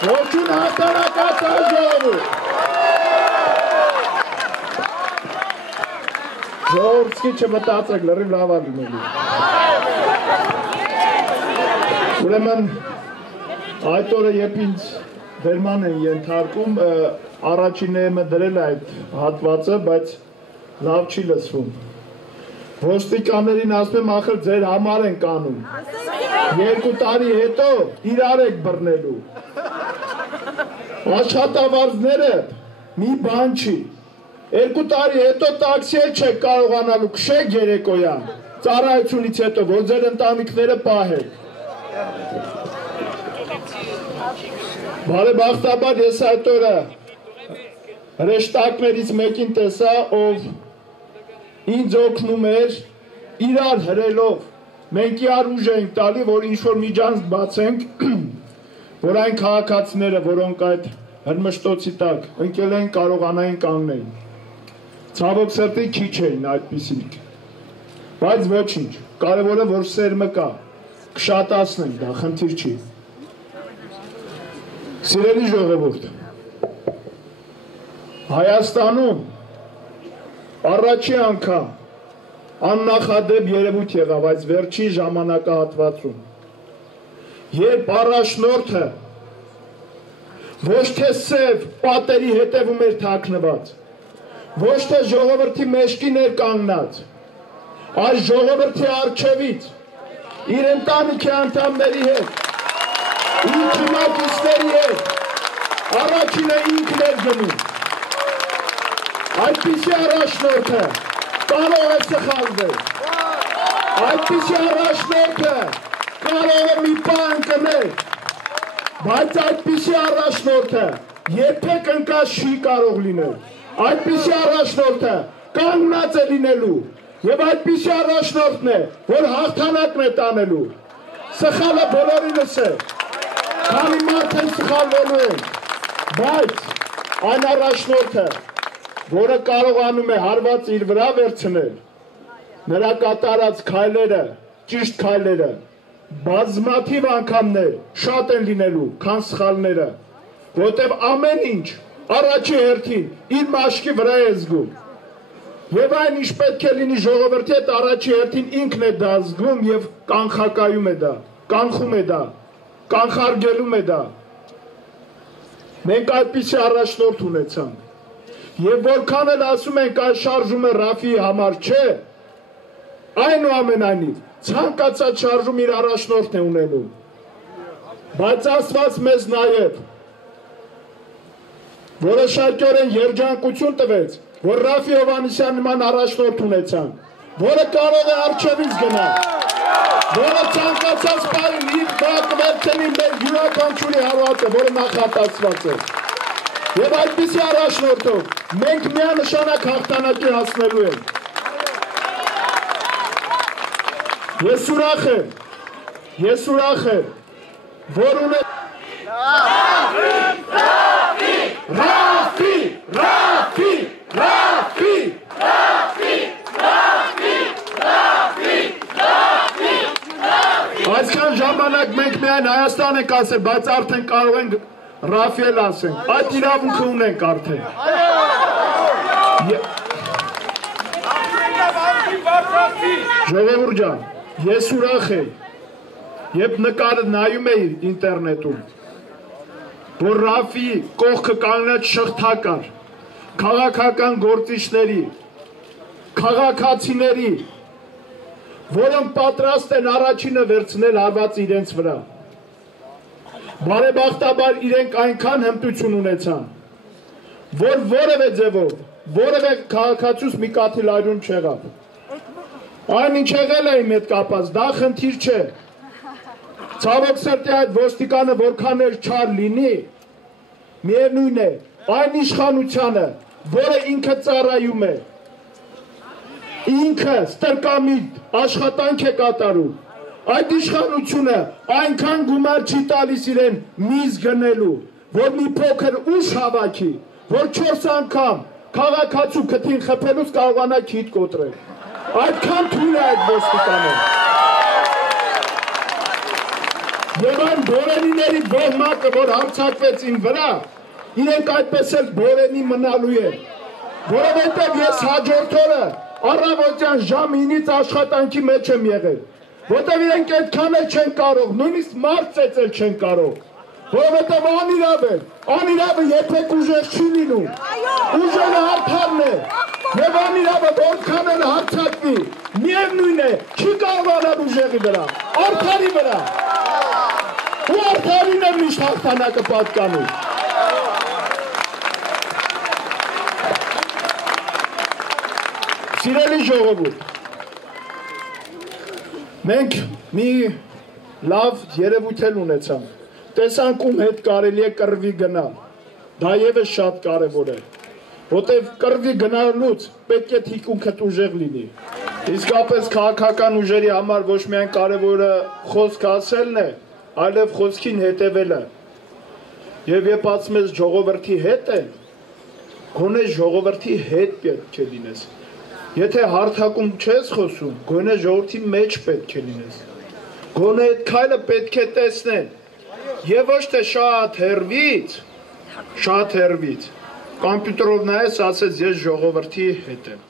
Ողջույն հաղթանակած ժողովուրդ։ Ժողովուրդի չմտածեք, լրիվ լավ է լինելու։ Ուրեմն այդ օրը երբ ինձ վերման են ենթարկում, առաջինը դրել է այդ հատվածը, բայց լավ չի լսվում։ Ոստիկաններին ասում եմ, ախր ձեր համար են կանում։ 2 տարի հետո իրար եք բռնելու։ Աշխատավարձները մի բան չի։ 2 տարի հետո տաքսի չեք կարողանալու քշեք երեկոյան, ծառայությունից հետո, որ ձեր ընտանիքները պահեք։ Բարեբախտաբար ես այդ օրը հրեշտակներից մեկին տեսա, ով ինձ օգնում էր իրար հրելով, մենք իրար ուժ ենք տալի, որ ինչ-որ միջանց բացենք, որ այն քաղաքացիները, որոնք այդ հրմշտոցի տակ ընկել են, կարողանային կանգնել։ Ցավոք սրտի քիչ էին այդպիսիք, բայց ոչինչ, կարևորը որ սերմը կա, կշատացնենք, դա խնդիր չի։ Սիրելի ժողովուրդ, Հայաստանում առաջի անգամ աննախադեպ երևույթ եղավ այս վերջին ժամանակահատվածում, երբ առաջնորդը ոչ թե սև պատերի հետևում էր թաքնված, ոչ թե ժողովրդի մեջքին էր կանգնած, այլ ժողովրդի առջևից իր ընտանիքի անդամների հետ, իր քիմակիցների հետ, առաջինը ինքն էր գնում։ Այդպիսի առաջնորդը կարող է սխալվել, այդպիսի առաջնորդը կարող է մի բան կնել, բայց այդպիսի առաջնորդը երբեք ընկած չի կարող լինել, այդպիսի առաջնորդը կանգնած է լինելու և այդպիսի առաջնորդն է, որ հաղթանակն է տանելու, սխալը բոլորինս է, քանի մարդ են սխալվելու են, բայց այն առաջնորդը, որը կարողանում է հարված իր վրա վերցնել, նրա կատարած քայլերը, ճիշտ քայլերը, բազմաթիվ անգամներ շատ են լինելու, քան սխալները, որտև ամեն ինչ առաջի հերթին իր մաշկի վրա է զգում, և այն ինչ պետք է լինի ժողովրդի հետ առաջի հերթին ինքն է դա զգում և կանխակայում է դա, կանխում է դա, կանխարգելում է դա, մենք այդպիսի առաջնորդ ունեցանք, և որքան էլ ասում ենք այս շարժումը Ռաֆիի համար չէ, այնուամենայնիվ ցանկացած շարժում իր առաջնորդն է ունենում, բայց Աստված մեզ նաև որոշակիորեն երջանկություն տվեց, որ Ռաֆի Հովհաննիսյան նման առաջնորդ ունեցանք, որը կարող է առջևից գնալ, որը ցանկացած պահին իր կվերցնի մեր յուրաքանչյուրի հարվածը, որը նախատեսված է։ Եվ այդպիսի առաջնորդով մենք միանշանակ հաղթանակի հասնելու ենք։ Ես ուրախ եմ, որ ունենք այսքան ժամանակ մենք միայն Հայաստան ենք ասել, բայց արդեն կարող ենք Ռաֆիել ասենք, այդ իրավունքը ունենք արդեն։ Ժողովուրդ ջան, ես ուրախ եմ, երբ նկարը նայում էի ինտերնետում, որ Ռաֆիի կողքը կանգնած շղթակար, քաղաքական գործիչների, քաղաքացիների, որոնք պատրաստ են առաջինը վերցնել հարված իրենց վրա։ Բարեբախտաբար իրենք այնքան հմտություն ունեցան, որ որևէ ձևով, որևէ քաղաքացուց մի կաթիլարյուն չեղավ։ Այն ինչ եղել է իմ հետ կապած, դա խնդիր չէ։ Ցավոք սրտի այդ ոստիկանը որքան էլ չար լինի, միևնույն է, այն իշխանությանը, որը ինքը ծառայում է, ինքը ստրկամիտ աշխատանք է կատարում, այդ իշխանությունը այնքան գումար չի տալիս իրեն միզ գնելու, որ մի փոքր ուժ հավաքի, որ 4 անգամ քաղաքացու քթին խփելուց կարողանա քիթ կոտրել։ Այդքան թույլ է այդ ոստիկանը։ Եվ այն բորենիների բոհմակը, որ հարձակվեց իմ վրա, իրենք այդպես էլ բորենի մնալու են, որովհետև ես հաջորդ օրը առավոտյան ժամ 9-ից աշխատանքի մեջ եմ եղել, որտեղ իրենք այդքան էլ չեն կարող, նույնիսկ մարդ ծեծել չեն կարող, որովհետև անիրավը երբեք ուժեղ չի լինում, ուժերը արդարն է, և անիրավը որքան էլ հարձակվի, միևնույն է, չի կարողանալ ուժեղի վրա, արդարի վրա, ու արդարին է միշտ հաղթանակը պատկանում։ Սիրելի ժողովուրդ, մենք մի լավ երևույթ էլ ունեցանք, տեսանք ում հետ կարելի է կռվի գնալ, դա ևս շատ կարևոր է, որտև կռվի գնալուց պետք է թիկունքդ ուժեղ լինի, իսկապես քաղաքական ուժերի համար ոչ միայն կարևորը խոսք ասելն է, այլև խոսքին հետևելը, և երբ ասում ես ժողովրդի հետ է, գոնե ժողովրդի հետ պետք է լինես, եթե հարթակում չես խոսում, գոնե ժողովրդի մեջ պետք է լինես, գոնե այդ քայլը պետք է տեսնեն, և ոչ թե շատ հեռվից, կամպյուտերով նայես ասես ես ժողովրդի հետ եմ։